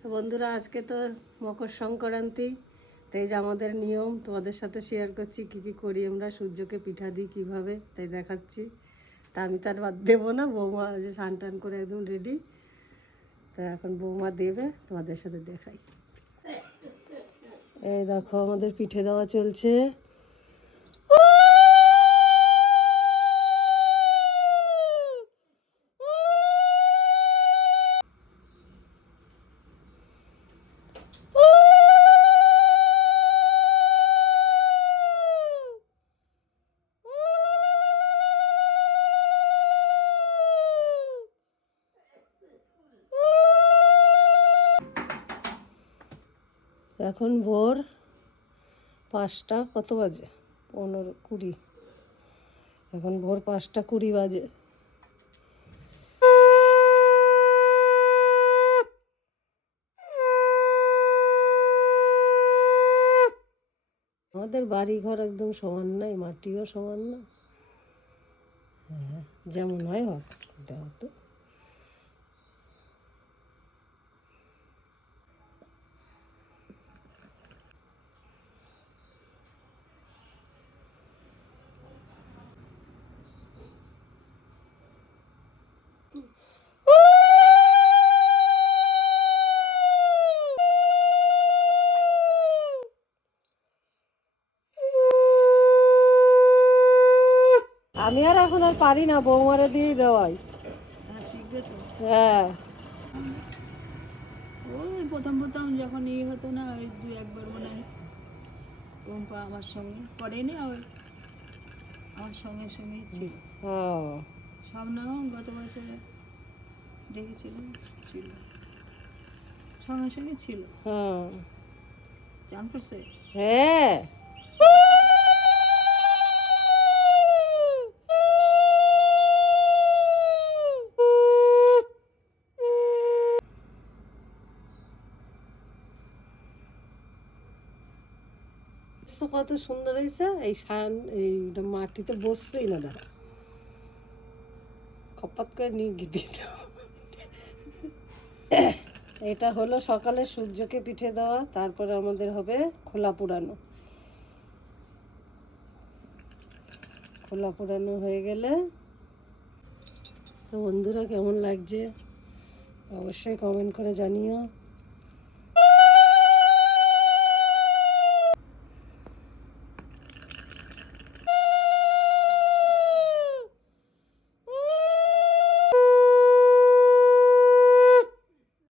তো বন্ধুরা, আজকে তো মকর সংক্রান্তি, তাই যে আমাদের নিয়ম তোমাদের সাথে শেয়ার করছি কী কী করি আমরা। সূর্যকে পিঠা দিই কীভাবে তাই দেখাচ্ছি। তা আমি তার বাদ দেবো না, বৌমা যে স্নান টান করে একদম রেডি, তা এখন বৌমা দেবে, তোমাদের সাথে দেখাই। এই দেখো আমাদের পিঠে দেওয়া চলছে। এখন ভোর 5টা কত বাজে, 15-20, এখন ভোর 5টা 20 বাজে। আমাদের বাড়ি ঘর একদম সমান নাই, মাটিও সমান না। হ্যাঁ, যেমন হয় হোক, এটা হতো। আমি আর এখন আর পারি না, বৌমারে দিয়ে দেওয়াই। শিখবে তো। হ্যাঁ, ওই প্রথম যখন হতো না, ওই 2-1 বার মনে হয় পম্পা আমার সঙ্গে পড়েনি, ওই আমার সঙ্গে ছিল। স্বপ্নও গত বছরে দেখেছিল, ছিল সঙ্গে ছিল। চান করছে। হ্যাঁ, কত সুন্দর হয়েছে। এই এই মাটিতে বসছেই না, দাঁড়া খপাত করে নিয়ে গিয়ে দাও। এটা হলো সকালে সূর্যকে পিঠে দেওয়া, তারপরে আমাদের হবে খোলা পুরানো। খোলা পুরানো হয়ে গেলে তো বন্ধুরা কেমন লাগছে অবশ্যই কমেন্ট করে জানিও।